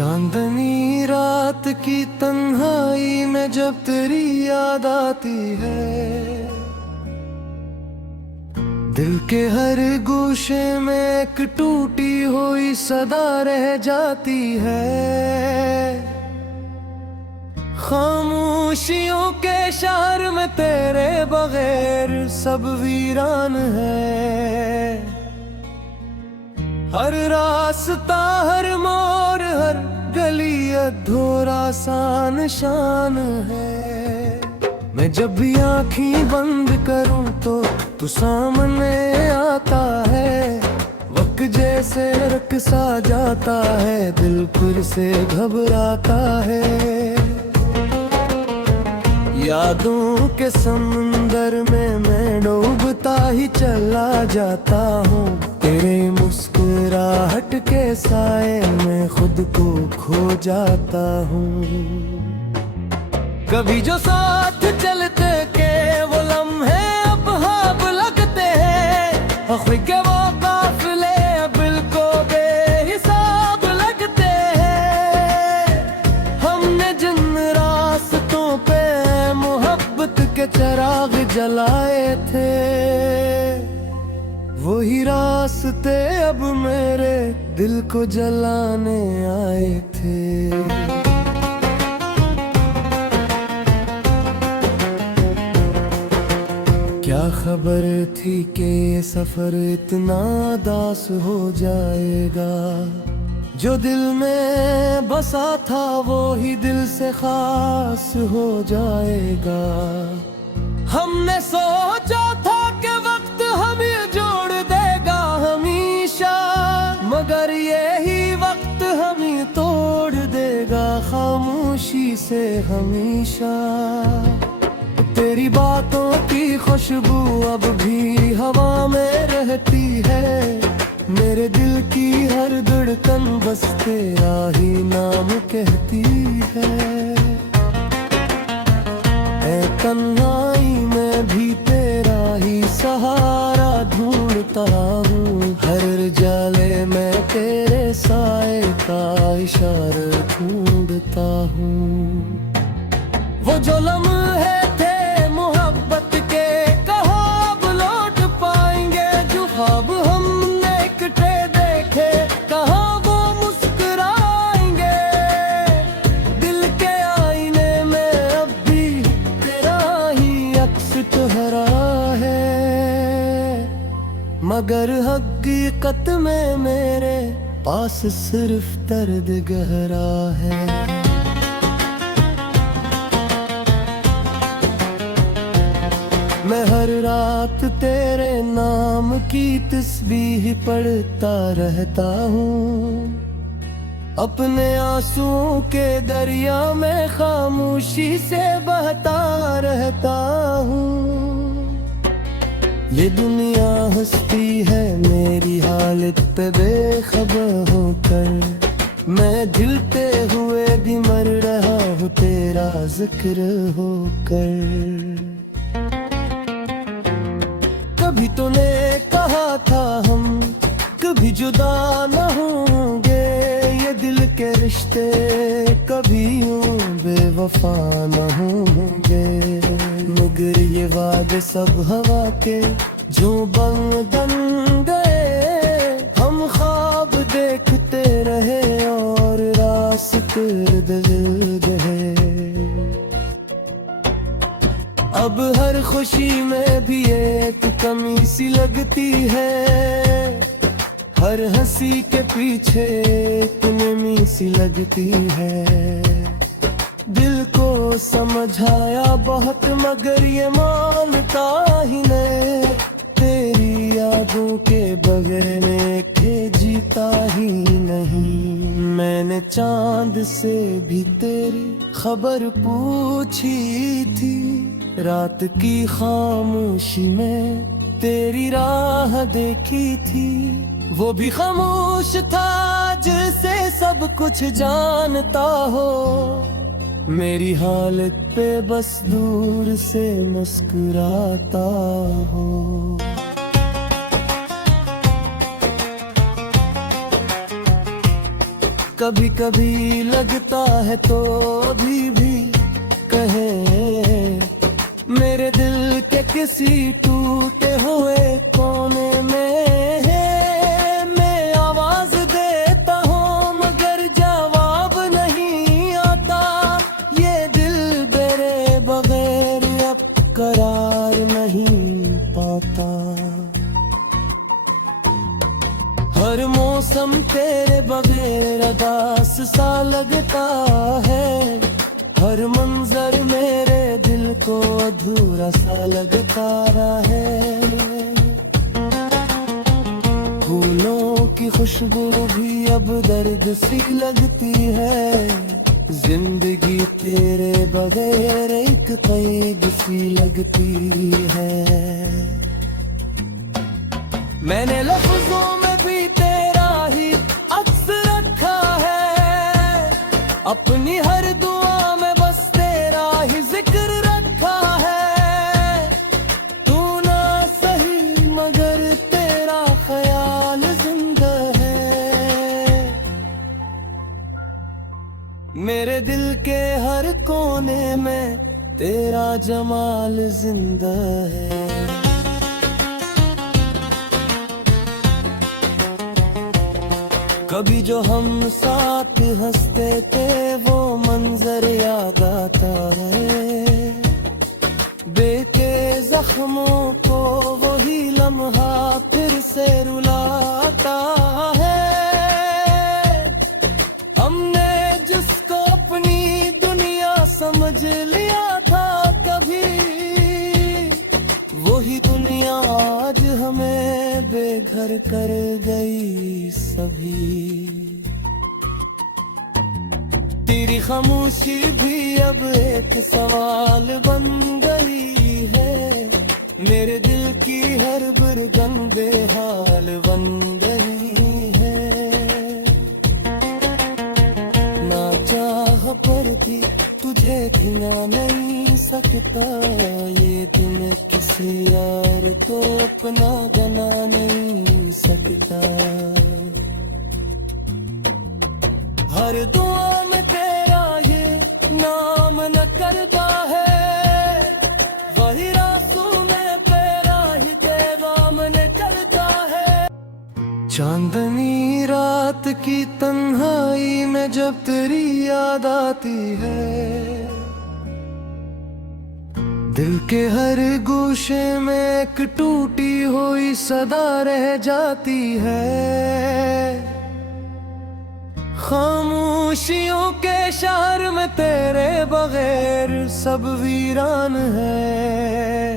चांदनी रात की तन्हाई में जब तेरी याद आती है, दिल के हर गोशे में एक टूटी हुई सदा रह जाती है। खामोशियों के शहर में तेरे बगैर सब वीरान है। हर रास्ता, हर मोड़, हर गली अधूरा सा निशान है। मैं जब भी आँखें बंद करूं तो तू सामने आता है। वक्त जैसे रक सा जाता है, दिल फिर से घबराता है। यादों के समुंदर में मैं डूबता ही चला जाता हूँ। तेरे मुस्कुराहट के साए में खुद को खो जाता हूँ। कभी जो साथ चलते के वो लम्हे अब ख्वाब लगते हैं। अख्वी के वो काफिले बिल को बेहिसाब लगते हैं। हमने जिन रास्तों पे मोहब्बत के चिराग जलाए थे, वही रास्ते अब मेरे दिल को जलाने आए थे। क्या खबर थी कि ये सफर इतना दास हो जाएगा। जो दिल में बसा था वो ही दिल से खास हो जाएगा। हमने सोचा था कि वक्त हमें जोड़ देगा हमेशा, मगर यही वक्त हमें तोड़ देगा खामोशी से हमेशा। तेरी बातों की खुशबू अब भी हवा में रहती है। मेरे दिल की हर धड़कन बस तेरा ही नाम कहती है। ऐ तन्हाई में भी तेरा ही सहारा ढूंढता हूँ। हर जाले में तेरे साए का इशारा ढूंढता हूँ। वो जो लम्हे थे मोहब्बत के, कहो अब लौट पाएंगे। जो ख्वाब हमने इकट्ठे देखे, कहाँ वो मुस्कुराएंगे। दिल के आईने में अब भी तेरा ही अक्स ठहरा है, मगर हकीकत में मेरे पास सिर्फ दर्द गहरा है। मैं हर रात तेरे नाम की तस्बीह पढ़ता रहता हूँ। अपने आंसुओं के दरिया में खामोशी से बहता रहता हूँ। ये दुनिया हंसती है मेरी हालत पे बेखबर होकर। मैं झिलते हुए भी मर रहा हूँ तेरा जिक्र होकर। कभी तूने कहा था हम कभी जुदा न होंगे। ये दिल के रिश्ते कभी यूं बेवफा न होंगे, मगर ये वादे सब हवा के जो बन गए। हम ख्वाब देखते रहे और रास्ते बदल गए। अब हर खुशी में भी एक कमी सी लगती है। हर हंसी के पीछे एक नमी सी लगती है। दिल को समझाया बहुत मगर ये मानता ही नहीं। तेरी यादों के बगैर के जीता ही नहीं। मैंने चांद से भी तेरी खबर पूछी थी। रात की खामोशी में तेरी राह देखी थी। वो भी खामोश था जिसे सब कुछ जानता हो। मेरी हालत पे बस दूर से मुस्कुराता हो। कभी कभी लगता है तो भी कहे मेरे दिल के किसी टूटे हुए कोने में है। मैं आवाज देता हूँ मगर जवाब नहीं आता, ये दिल मेरे बगैर अब करार नहीं पाता। हर मौसम तेरे बगैर उदास सा लगता है, हर मंजर मेरे दिल को अधूरा सा लगता है। फूलों की खुशबू भी अब दर्द सी लगती है, जिंदगी तेरे बगैर एक कैद सी लगती है। मैंने लफ्जों में भी तेरा ही अक्स रखा है, अपनी हर दुआ में बस तेरा ही जिक्र रखा है। तू ना सही मगर तेरा ख्याल जिंदा है, मेरे दिल के हर कोने में तेरा जमाल जिंदा है। कभी जो हम साथ हंसते थे वो मंजर याद आता है, बेके जख्मों को वही लम्हा फिर से रुलाता है। हमने जिसको अपनी दुनिया समझ लिया था कभी, वही दुनिया आज हमें बेघर कर गई सभी। तेरी खामोशी भी अब एक सवाल बन गई है, मेरे दिल की हर बुरगन बेहाल बन गई है। ना चाह पर भी तुझे भुला नहीं सकता, ये दिन किसी यार को अपना बना नहीं सकता। हर दुआ में तेरा ये नाम नकलता है, वही रास्तों में तेरा ही पैगाम निकलता है। चांदनी रात की तन्हाई में जब तेरी याद आती है, दिल के हर गोशे में एक टूटी हुई सदा रह जाती है। खामोशियों के शहर में तेरे बगैर सब वीरान है,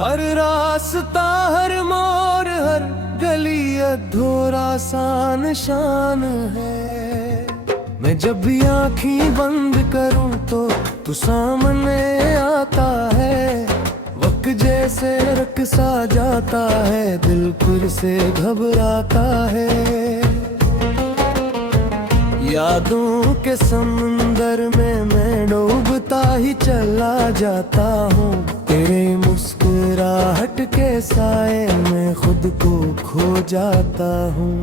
हर रास्ता हर मोड़ हर गली अधूरा सा निशान है। मैं जब भी आँखें बंद करूं तो तू सामने आता है, वक्त जैसे रक सा जाता है, दिल फिर से घबराता है। यादों के समंदर में मैं डूबता ही चला जाता हूँ, तेरे मुस्कुराहट के साए में खुद को खो जाता हूँ।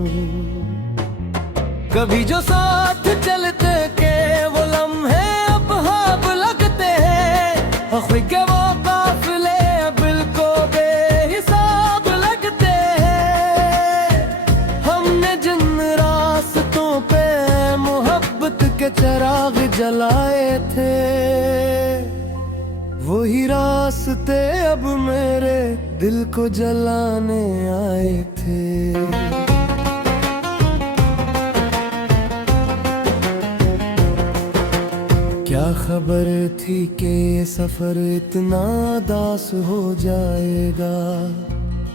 कभी जो साथ चलते के वो लम्हे अब ख्वाब लगते हैं, अख्वी के वो काफिले बिल को बेहिसाब लगते हैं। हमने जिन रास्तों पे मोहब्बत के चिराग जलाए थे, वही रास्ते अब मेरे दिल को जलाने आए थे। क्या खबर थी कि ये सफर इतना दास हो जाएगा,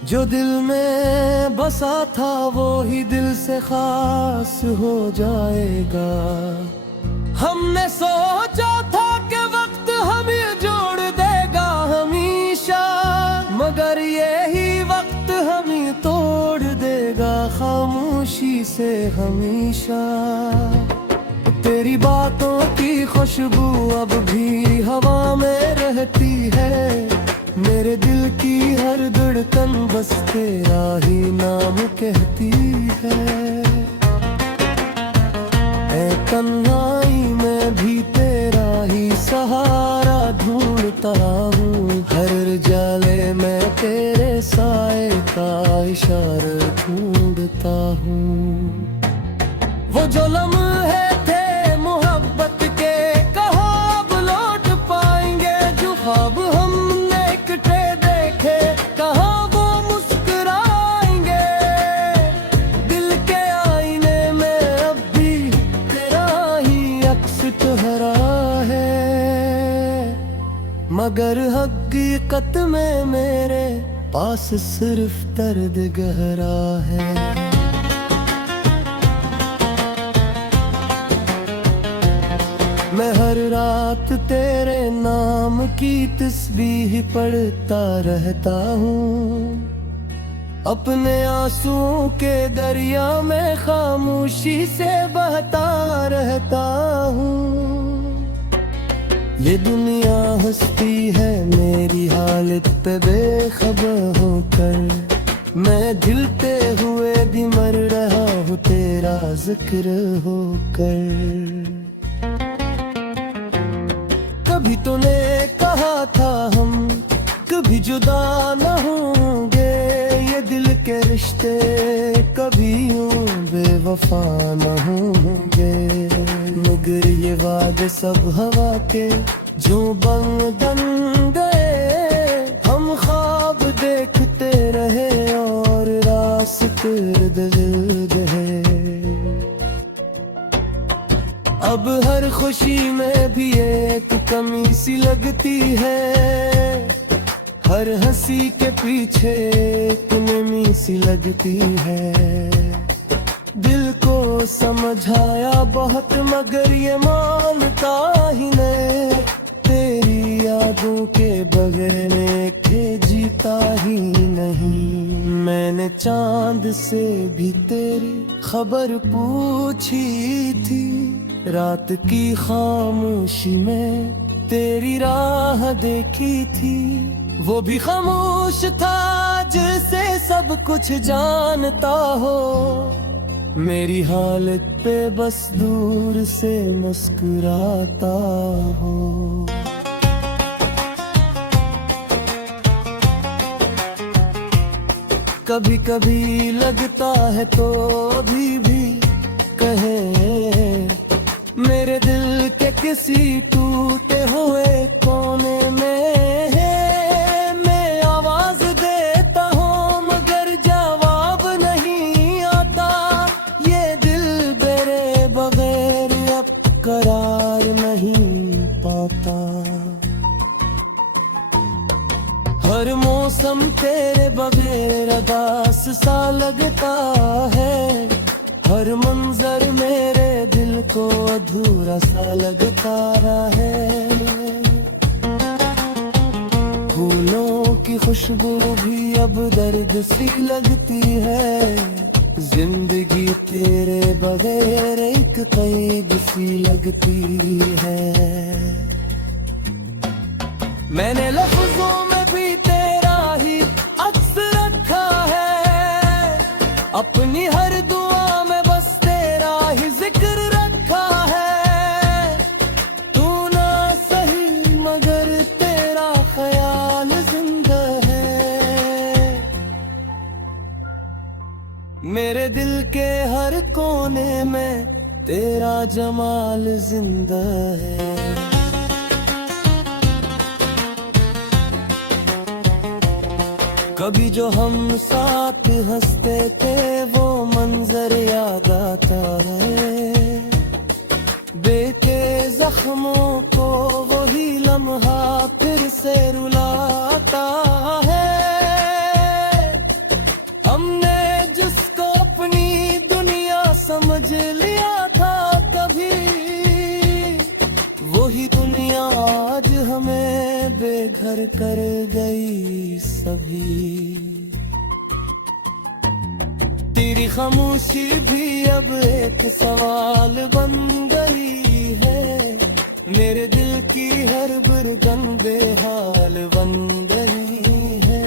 जो दिल में बसा था वो ही दिल से खास हो जाएगा। हमने सोचा था कि वक्त हमें जोड़ देगा हमेशा, मगर यही वक्त हमें तोड़ देगा खामोशी से हमेशा। तेरी बातों की खुशबू अब भी हवा में रहती है, मेरे दिल की हर धड़कन बस तेरा ही नाम कहती है। तन्हाई में भी तेरा ही सहारा ढूंढता हूँ। हर जाले में तेरे साए का इशारा ढूंढता हूँ। वो जो लम्हे थे मोहब्बत के कहाँ अब लौट पाएंगे, जो ख्वाब हमने इकट्ठे देखे कहाँ वो मुस्कुराएंगे। दिल के आईने में अब भी तेरा ही अक्स ठहरा है, मगर हकीकत में मेरे पास सिर्फ दर्द गहरा है। मैं हर रात तेरे नाम की तस्बीह पढ़ता रहता हूँ। अपने आंसुओं के दरिया में खामोशी से बहता रहता हूँ। ये दुनिया हंसती है मेरी हालत पे बेखबर होकर, मैं झिलते हुए भी मर रहा हूँ तेरा जिक्र होकर। कभी तूने कहा था हम कभी जुदा न होंगे, ये दिल के रिश्ते कभी यूं बेवफा न होंगे। मगर ये वादे सब हवा के जो बन गए, हम ख्वाब देखते रहे और रास्ते बदल गए। अब हर खुशी में भी एक कमी सी लगती है, हर हंसी के पीछे एक नमी सी लगती है। दिल को समझाया बहुत मगर ये मानता ही नहीं, तेरी यादों के बगैर के जीता ही नहीं। मैंने चांद से भी तेरी खबर पूछी थी, रात की खामोशी में तेरी राह देखी थी। वो भी खामोश था जिसे सब कुछ जानता हो, मेरी हालत पे बस दूर से मुस्कुराता हो। कभी कभी लगता है तो भी कहे मेरे दिल के किसी टूटे हुए कोने में है। मैं आवाज देता हूँ मगर जवाब नहीं आता, ये दिल मेरे बगैर अब करार नहीं पाता। हर मौसम तेरे बगैर उदास सा लगता है, हर मंजर मेरे दिल को अधूरा सा लगता है। फूलों की खुशबू भी अब दर्द सी लगती है, जिंदगी तेरे बगैर एक कैद सी लगती है। मैंने लफ्जों में भी तेरा ही अक्स रखा है, अपनी हर दुआ में बस तेरा ही जिक्र रखा है। तू ना सही मगर तेरा ख्याल जिंदा है, मेरे दिल के हर कोने में तेरा जमाल जिंदा है। कभी जो हम साथ हंसते थे वो मंजर याद आता है, बेटे जख्मों को वही लम्हा फिर से रुलाता है। हमने जिसको अपनी दुनिया समझ लिया था कभी, वही दुनिया आज हमें बेघर कर गई सभी। तेरी खामोशी भी अब एक सवाल बन गई है, मेरे दिल की हर बुरदन बेहाल बन गई है।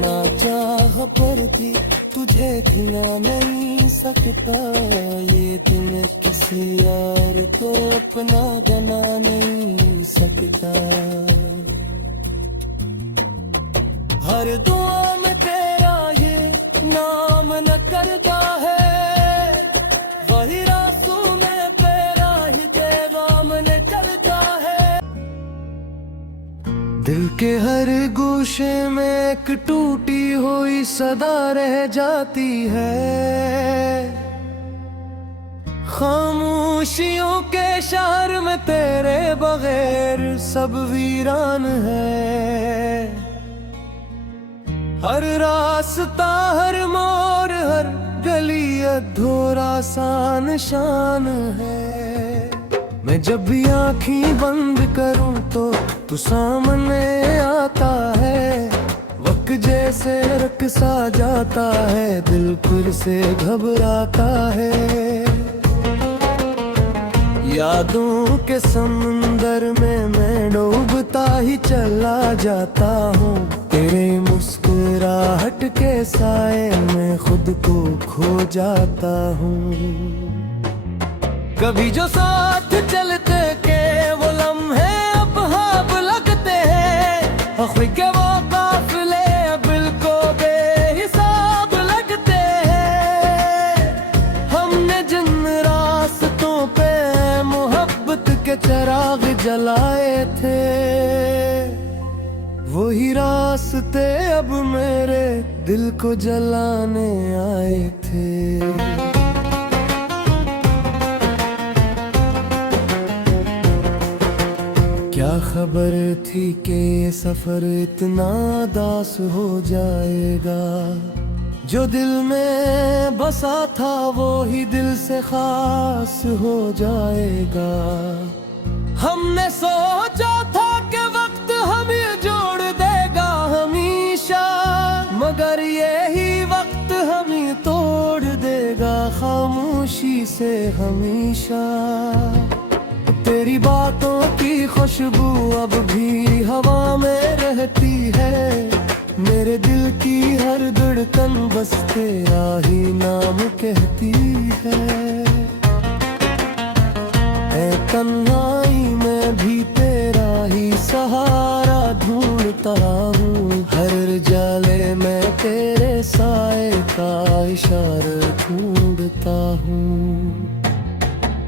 ना चाह पर भी तुझ तुझे भुला नहीं सकता, ये दिल किसी यार को अपना बना नहीं सकता। हर दुआ में तेरा ये नाम न करता है, वही रासू में तेरा ही पैगाम न करता है। दिल के हर गोशे में एक टूटी हुई सदा रह जाती है, खामोशियों के शहर में तेरे बगैर सब वीरान है। हर रास्ता हर मोड़ हर गली अधूरा सा निशान है। मैं जब भी आँखें बंद करूं तो तू सामने आता है, वक्त जैसे रक सा जाता है, दिल फिर से घबराता है। यादों के समंदर में मैं डूबता ही चला जाता हूँ, तेरे मुस्कुराहट के साए में खुद को खो जाता हूँ। कभी जो साथ चलते के वो लम्हे अब ख्वाब लगते हैं, अख्वी के वो काफिले बिल को बेहिसाब लगते हैं। हमने जिन रास्तों पे मोहब्बत के चिराग जलाए थे, वही रास्ते अब मेरे दिल को जलाने आए थे। क्या खबर थी कि सफर इतना दास हो जाएगा, जो दिल में बसा था वो ही दिल से खास हो जाएगा। हमने सोचा था कि वक्त हमें जोड़ देगा हमेशा, मगर यही वक्त हमें तोड़ देगा खामोशी से हमेशा। तेरी बातों की खुशबू अब भी हवा में रहती है, मेरे दिल की हर धड़कन बस तेरा ही नाम कहती है। ऐ तन्हाई में भी तेरा ही सहारा ढूंढता हूँ, हर जाले में तेरे साए का इशारा ढूंढता हूँ।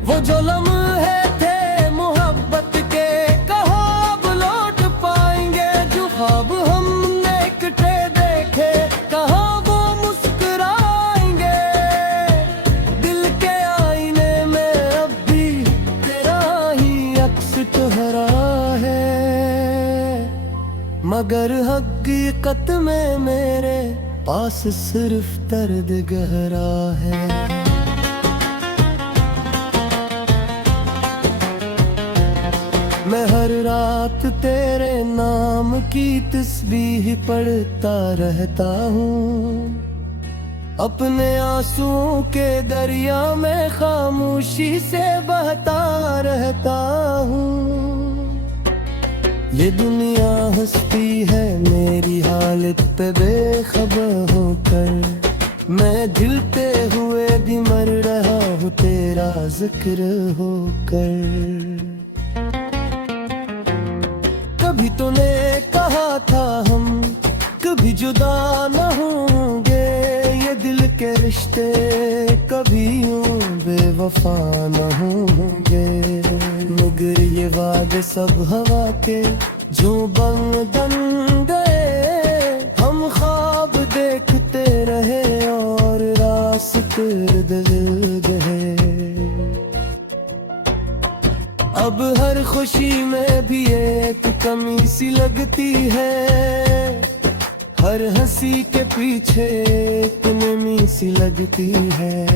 वो जो लम्हे थे मोहब्बत के कहाँ लौट पाएंगे, जो ख्वाब हमने इकट्ठे देखे कहाँ वो मुस्कुराएंगे। दिल के आईने में अब भी तेरा ही अक्स ठहरा है, मगर हकीकत में मेरे पास सिर्फ दर्द गहरा है। मैं हर रात तेरे नाम की तस्बीह पढ़ता रहता हूँ, अपने आंसुओं के दरिया में खामोशी से बहता रहता हूँ। ये दुनिया हंसती है मेरी हालत पे बेखबर होकर, मैं दिलते हुए भी मर रहा हूँ तेरा जिक्र होकर। कभी तूने कहा था हम कभी जुदा न होंगे, ये दिल के रिश्ते कभी यूं बेवफा न होंगे, मगर ये वादे सब हवा के जो बन गए। हम ख्वाब देखते रहे और रास्ते बदल गए। अब हर खुशी में भी एक कमी सी लगती है, हर हंसी के पीछे एक नमी सी लगती है।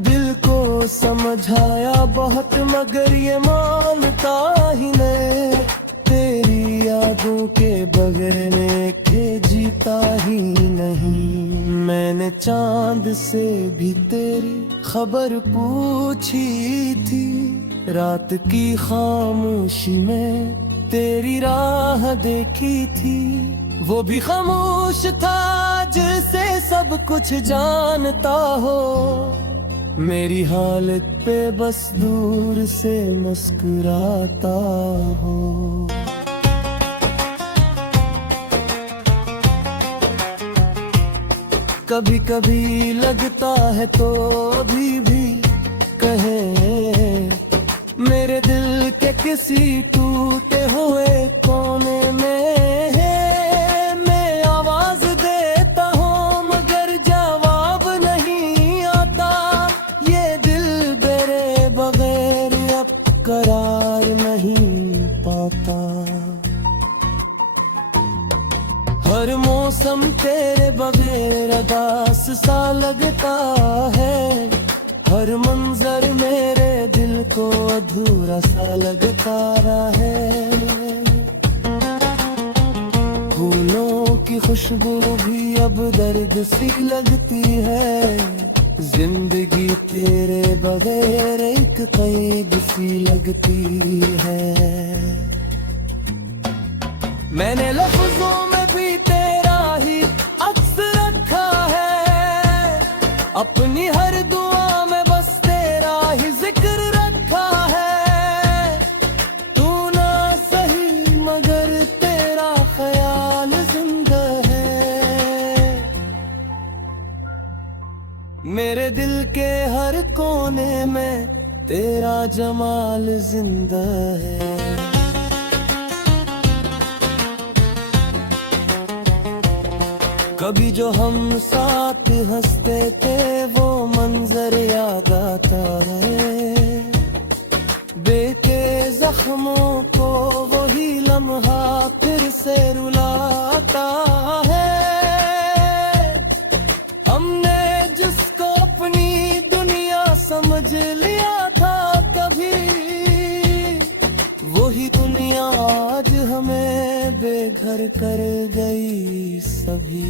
दिल को समझाया बहुत मगर ये मानता ही नहीं, तेरी यादों के बगैर के जीता ही नहीं। मैंने चांद से भी तेरी खबर पूछी थी, रात की खामोशी में तेरी राह देखी थी, वो भी खामोश था जिसे सब कुछ जानता हो, मेरी हालत पे बस दूर से मुस्कुराता हो। कभी कभी लगता है तो भी कहे मेरे दिल के किसी टूटे हुए कोने में है। मैं आवाज देता हूँ मगर जवाब नहीं आता, ये दिल मेरे बगैर अब करार नहीं पाता। हर मौसम तेरे बगैर अदास सा लगता है, हर मंजर मेरे दिल को अधूरा सा लगता है। फूलों की खुशबू भी अब दर्द सी लगती है, जिंदगी तेरे बगैर एक कैद सी लगती है। मैंने लफ्जों में भी तेरा ही अक्स रखा है, अपनी हर दुआ में बस तेरा ही जिक्र रखा है। तू ना सही मगर तेरा ख्याल जिंदा है, मेरे दिल के हर कोने में तेरा जमाल जिंदा है। कभी जो हम साथ हंसते थे वो मंजर याद आता है, बेटे जख्मों को वही लम्हा फिर से रुलाता है। हमने जिसको अपनी दुनिया समझ लिया था कभी, वही दुनिया आज हमें बेघर कर गई सभी।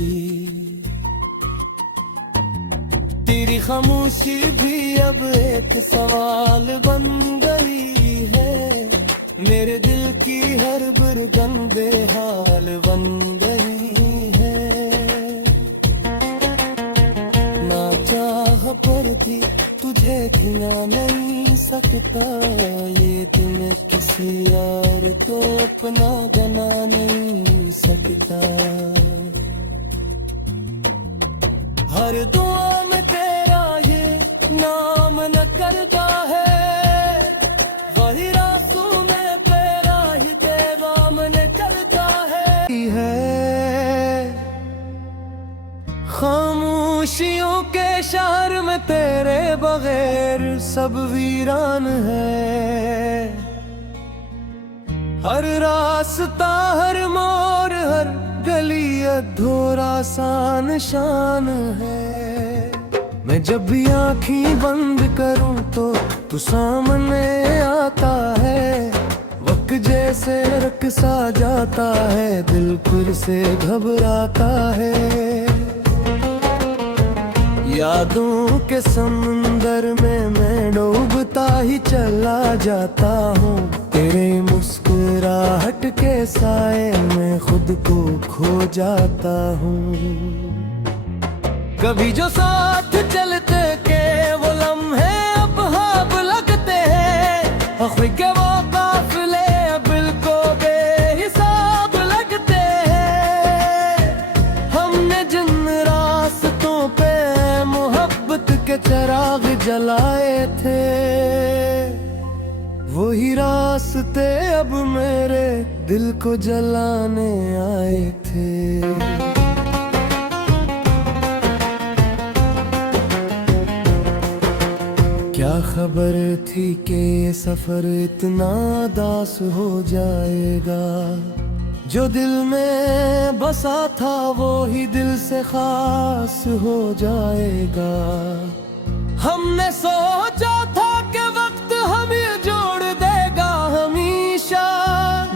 तेरी खामोशी भी अब एक सवाल बन गई है, मेरे दिल की हर बुरगन बेहाल बन गई है। ना चाह पर भी तुझे गिना नहीं सकता, ये दिल किसी यार को अपना बना नहीं सकता। हर दुआ में तेरा ये नाम न करता है, वही रास्तों में तेरा ही पैगाम निकलता है। खामोशियों के शहर में तेरे बगैर सब वीरान है, हर रास्ता हर मोड़ हर गली अधूरा सा निशान है। मैं जब भी आँखें बंद करूं तो तू सामने आता है, वक्त जैसे रक़्सा जाता है, दिल फिर से घबराता है। यादों के समंदर में मैं डूबता ही चला जाता हूँ, तेरे मुस्कुराहट के साए में खुद को खो जाता हूँ। कभी जो साथ चलते के वो लम्हे अब ख्वाब लगते हैं, अख्वी के वो काफिले बिल को बेहिसाब लगते हैं। हमने जिन रास्तों पे मोहब्बत के चिराग जलाए थे, वही रास्ते अब मेरे दिल को जलाने आए थे। क्या खबर थी कि ये सफर इतना दास हो जाएगा, जो दिल में बसा था वो ही दिल से खास हो जाएगा। हमने सोचा था कि वक्त हमें जोड़ देगा हमेशा,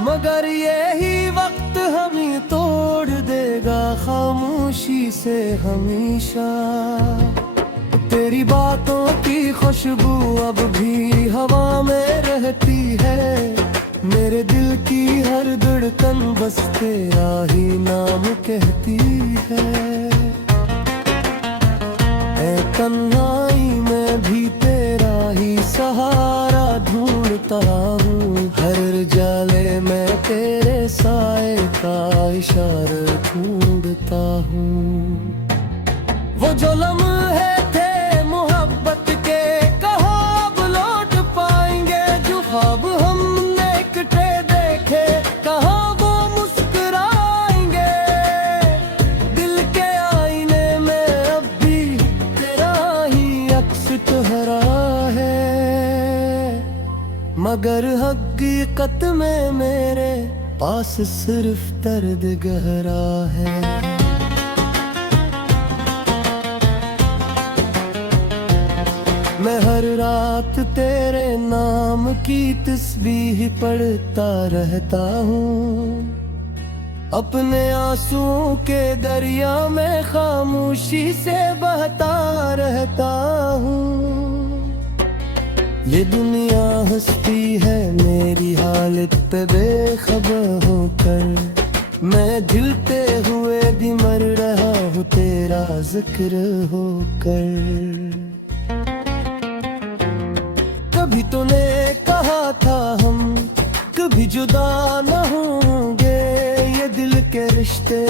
मगर यही वक्त हमें तोड़ देगा खामोशी से हमेशा। तेरी बातों की खुशबू अब भी हवा में रहती है, मेरे दिल की हर धड़कन बस तेरा ही नाम तन्हाई में भी तेरा ही सहारा ढूंढता हूँ। हर जाले में तेरे साए का इशारा ढूंढता हूँ। वो जो लम्हे थे मोहब्बत के कहाँ अब लौट पाएंगे, जो ख्वाब हमने इकट्ठे देखे कहाँ वो मुस्कुराएंगे। दिल के आईने में अब भी तेरा ही अक्स ठहरा है, मगर हकीकत में मेरे पास सिर्फ दर्द गहरा है। मैं हर रात तेरे नाम की तस्बीह पढ़ता रहता हूँ। अपने आंसुओं के दरिया में खामोशी से बहता रहता हूँ। ये दुनिया हंसती है मेरी हालत पे बेखबर होकर, मैं झिलते हुए भी मर रहा हूँ तेरा जिक्र होकर। कभी तूने कहा था हम कभी जुदा न होंगे, ये दिल के रिश्ते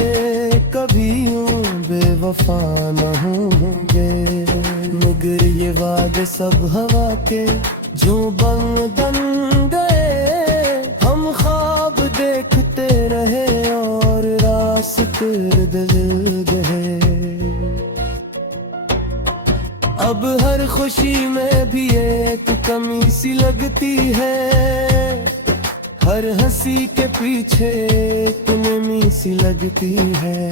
कभी यूं बेवफा न होंगे। मगर ये वादे सब हवा के जो बन गए, हम ख्वाब देखते रहे और रास्ते बदल गए। अब हर खुशी में भी एक कमी सी लगती है, हर हंसी के पीछे एक नमी सी लगती है।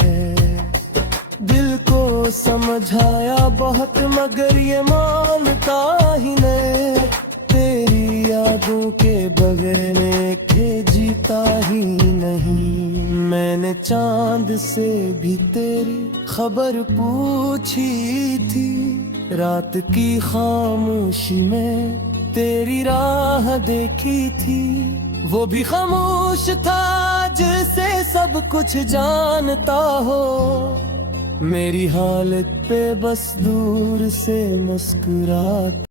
दिल को समझाया बहुत मगर ये मानता ही नहीं, तेरी यादों के बगैर के जीता ही नहीं। मैंने चांद से भी तेरी खबर पूछी थी, रात की खामोशी में तेरी राह देखी थी। वो भी खामोश था जिसे सब कुछ जानता हो, मेरी हालत पे बस दूर से मुस्कुराता।